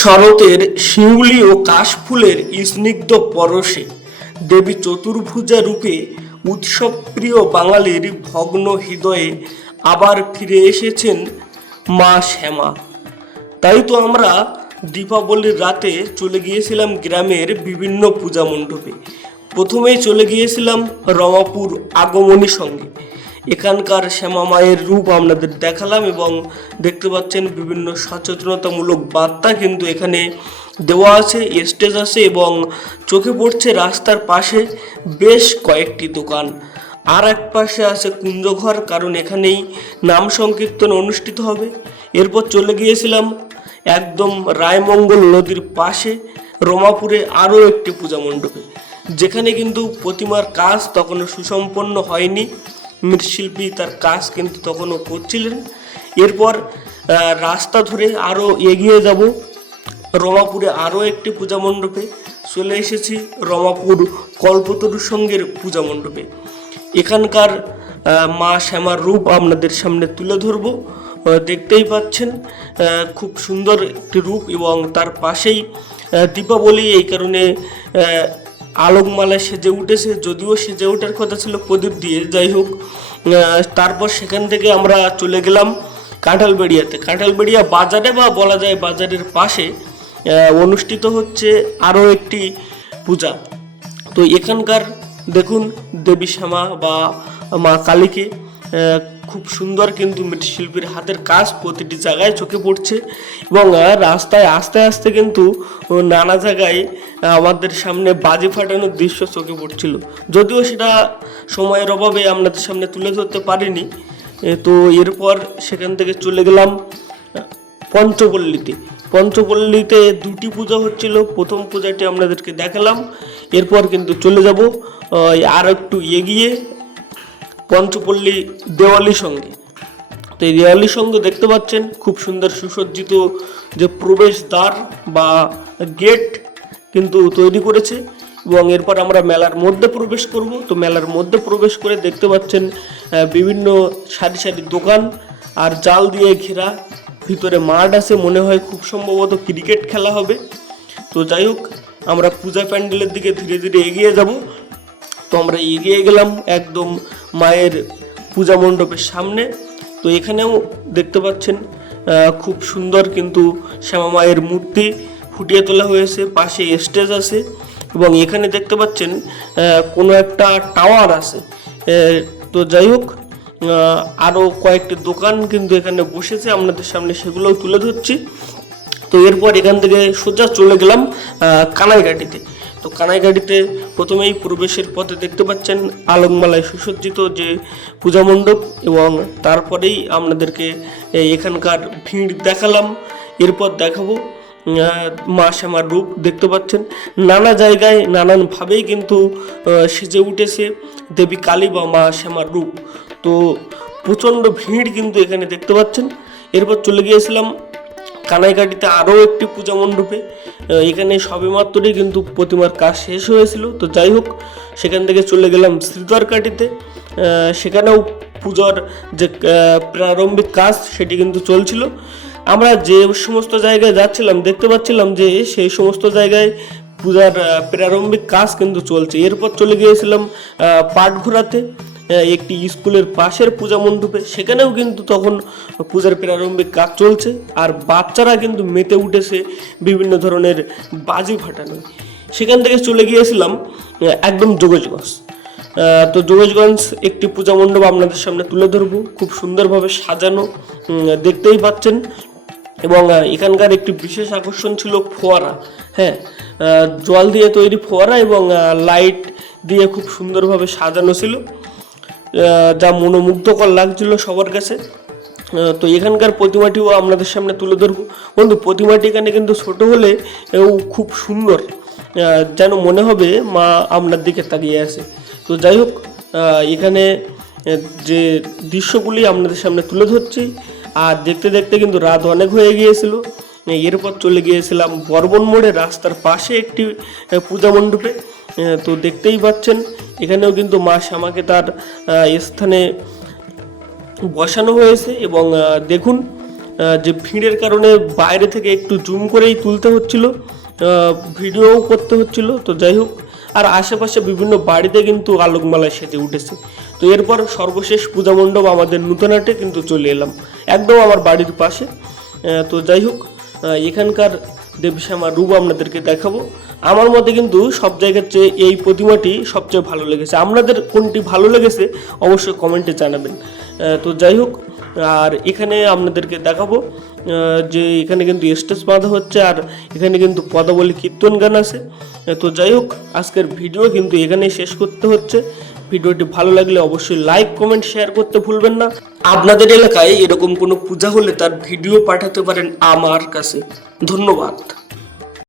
শরতের শিউলি ও কাশফুলের স্নিগ্ধ পরশে দেবী চতুর্ভুজা রূপে উৎসবপ্রিয় বাঙালির ভগ্ন হৃদয়ে আবার ফিরে এসেছেন মা শ্যামা। তাই তো আমরা দীপাবলির রাতে চলে গিয়েছিলাম গ্রামের বিভিন্ন পূজা মণ্ডপে। প্রথমেই চলে গিয়েছিলাম রমাপুর আগমনী সঙ্গে। এখানকার শ্যামা মায়ের রূপ আপনাদের দেখালাম এবং দেখতে পাচ্ছেন বিভিন্ন সচেতনতামূলক বার্তা কিন্তু এখানে দেওয়া আছে, স্টেজ আছে এবং চোখে পড়ছে রাস্তার পাশে বেশ কয়েকটি দোকান। আর এক পাশে আছে কুঞ্জঘর, কারণ এখানেই নাম সংকীর্তন অনুষ্ঠিত হবে। এরপর চলে গিয়েছিলাম একদম রায়মঙ্গল নদীর পাশে, রোমাপুরে আরও একটি পূজা মণ্ডপে। যেখানে কিন্তু প্রতিমার কাজ তখনও সুসম্পন্ন হয়নি। মৃৎশিল্পী তার কাজ কিন্তু তখনও করছিলেন। এরপর রাস্তা ধরে আরও এগিয়ে যাব। রমাপুরে আরও একটি পূজা মণ্ডপে চলে এসেছি, রমাপুর কল্পতরু সঙ্গের পূজা মণ্ডপে। এখানকার মা শ্যামার রূপ আপনাদের সামনে তুলে ধরবো। দেখতেই পাচ্ছেন খুব সুন্দর একটি রূপ এবং তার পাশেই দীপাবলি এই কারণে আলোকমালা সেজে উঠেছে, যদিও সেজে ওঠার কথা ছিল প্রদীপ দিয়ে। যাই হোক তারপর সেখান থেকে আমরা চলে গেলাম কাঁঠালবেড়িয়াতে। কাঁঠালবেড়িয়া বাজারে বা বলা যায় বাজারের পাশে অনুষ্ঠিত হচ্ছে আরও একটি পূজা। তো এখানকার দেখুন দেবী শ্যামা বা মা কালীকে খুব সুন্দর কিন্তু মৃৎশিল্পীর হাতের কাজ প্রতিটি জায়গায় চোখে পড়ছে এবং রাস্তায় আস্তে আস্তে কিন্তু নানা জায়গায় আমাদের সামনে বাজি ফাটানোর দৃশ্য চোখে পড়ছিল। যদিও সেটা সময়ের অভাবে আপনাদের সামনে তুলে ধরতে পারিনি তো এরপর সেখান থেকে চলে গেলাম পঞ্চপল্লীতে। পঞ্চপল্লীতে দুটি পূজা হচ্ছিল, প্রথম পূজাটি আপনাদেরকে দেখালাম, এরপর কিন্তু চলে যাব আর একটু এগিয়ে পঞ্চপল্লী দেওয়ালি সঙ্গে। তো এই দেওয়ালির সঙ্গে দেখতে পাচ্ছেন খুব সুন্দর সুসজ্জিত যে প্রবেশদ্বার বা গেট কিন্তু তৈরি করেছে এবং এরপর আমরা মেলার মধ্যে প্রবেশ করব। তো মেলার মধ্যে প্রবেশ করে দেখতে পাচ্ছেন বিভিন্ন সারি সারি দোকান আর জাল দিয়ে ঘেরা। ভিতরে মাঠ আছে মনে হয় খুব সম্ভবত ক্রিকেট খেলা হবে। তো যাই হোক, আমরা পূজা প্যান্ডেলের দিকে ধীরে ধীরে এগিয়ে যাব। তো আমরা এগিয়ে গেলাম একদম মায়ের পূজা মণ্ডপের সামনে। তো এখানেও দেখতে পাচ্ছেন খুব সুন্দর কিন্তু শ্যামা মায়ের মূর্তি ফুটিয়ে তোলা হয়েছে, পাশে স্টেজ আছে এবং এখানে দেখতে পাচ্ছেন কোনো একটা টাওয়ার আছে। তো যাই হোক আরও কয়েকটি দোকান কিন্তু এখানে বসেছে, আপনাদের সামনে সেগুলোও তুলে ধরছি। তো এরপর এখান থেকে সোজা চলে গেলাম কানাইঘাটিতে। তো কানাইঘাটিতে প্রথমেই প্রবেশের পথে দেখতে পাচ্ছেন আলংমালায় সুসজ্জিত যে পূজা মণ্ডপ এবং তারপরেই আপনাদেরকে এখানকার ভিড় দেখালাম। এরপর দেখাবো মা শ্যামার রূপ দেখতে পাচ্ছেন। নানা জায়গায় নানানভাবেই কিন্তু সেজে উঠেছে দেবী কালী বা মা শ্যামার রূপ। তো প্রচণ্ড ভিড় কিন্তু এখানে দেখতে পাচ্ছেন। এরপর চলে গিয়েছিলাম কানাইঘাটিতে আরও একটি পূজা মণ্ডপে এখানে সবেমাত্রই কিন্তু প্রতিমার কাজ শেষ হয়েছিল। তো যাই হোক, সেখান থেকে চলে গেলাম শ্রীদ্বারকাটিতে। সেখানেও পূজার যে প্রারম্ভিক কাজ সেটি কিন্তু চলছিল। আমরা যে সমস্ত জায়গায় যাচ্ছিলাম, দেখতে পাচ্ছিলাম যে সেই সমস্ত জায়গায় পূজার প্রারম্ভিক কাজ কিন্তু চলছে। এরপর চলে গিয়েছিলাম পাটঘোড়াতে একটি স্কুলের পাশের পূজা মণ্ডপে, সেখানেও কিন্তু তখন পূজার প্রারম্ভিক কাজ চলছে আর বাচ্চারা কিন্তু মেতে উঠেছে বিভিন্ন ধরনের বাজি ফাটানো। সেখান থেকে চলে গিয়েছিলাম, একদম যোগেশগঞ্জ তো যোগেশগঞ্জ একটি পূজা মণ্ডপ আপনাদের সামনে তুলে ধরবো। খুব সুন্দরভাবে সাজানো দেখতেই পাচ্ছেন। এবং এখানকার একটি বিশেষ আকর্ষণ ছিল ফোয়ারা। হ্যাঁ জল দিয়ে তৈরি ফোয়ারা এবং লাইট দিয়ে খুব সুন্দরভাবে সাজানো ছিল। যা মনোমুগ্ধকর লাগছিল সবার কাছে। তো এখানকার প্রতিমাটিও আপনাদের সামনে তুলে ধরবো। বন্ধু, প্রতিমাটি এখানে কিন্তু ছোট হলে খুব সুন্দর। যেন মনে হবে মা আপনার দিকে তাকিয়ে আছে। তো যাই হোক এখানে যে দৃশ্যগুলি আপনাদের সামনে তুলে ধরছি, আর দেখতে দেখতে কিন্তু রাত অনেক হয়ে গিয়েছিল। এরপর চলে গিয়েছিলাম বর্বন মোড়ে রাস্তার পাশে একটি পূজা মণ্ডপে। তো দেখতেই পাচ্ছেন, এখানেও কিন্তু মা শ্যামাকে তার স্থানে বসানো হয়েছে এবং দেখুন যে ভিড়ের কারণে বাইরে থেকে একটু জুম করেই তুলতে হচ্ছিল ভিডিও করতে হচ্ছিল, তো যাই হোক, আর আশেপাশে বিভিন্ন বাড়িতে কিন্তু আলোকমালা সেজে উঠেছে। তো এরপর সর্বশেষ পূজা মণ্ডপ আমাদের নূতনাটে কিন্তু চলে এলাম, একদম আমার বাড়ির পাশে তো যাই হোক এখানকার দেবশ্যামার রূপ আপনাদেরকে দেখাবো। আমার মতে কিন্তু সব জায়গার চেয়ে এই প্রতিমাটি সবচেয়ে ভালো লেগেছে। আপনাদের কোনটি ভালো লেগেছে অবশ্যই কমেন্টে জানাবেন। তো যাই হোক, আর এখানে আপনাদেরকে দেখাবো যে এখানে কিন্তু স্টেজ বাঁধা হচ্ছে আর এখানে কিন্তু পদাবলী কীর্তন গান আছে। তো যাই হোক, আজকের ভিডিও কিন্তু এখানেই শেষ করতে হচ্ছে। ভিডিওটি ভালো লাগলে অবশ্যই লাইক কমেন্ট শেয়ার করতে ভুলবেন না। আপনাদের এলাকায় এরকম কোনো পূজা হলে তার ভিডিও পাঠাতে পারেন আমার কাছে। ধন্যবাদ।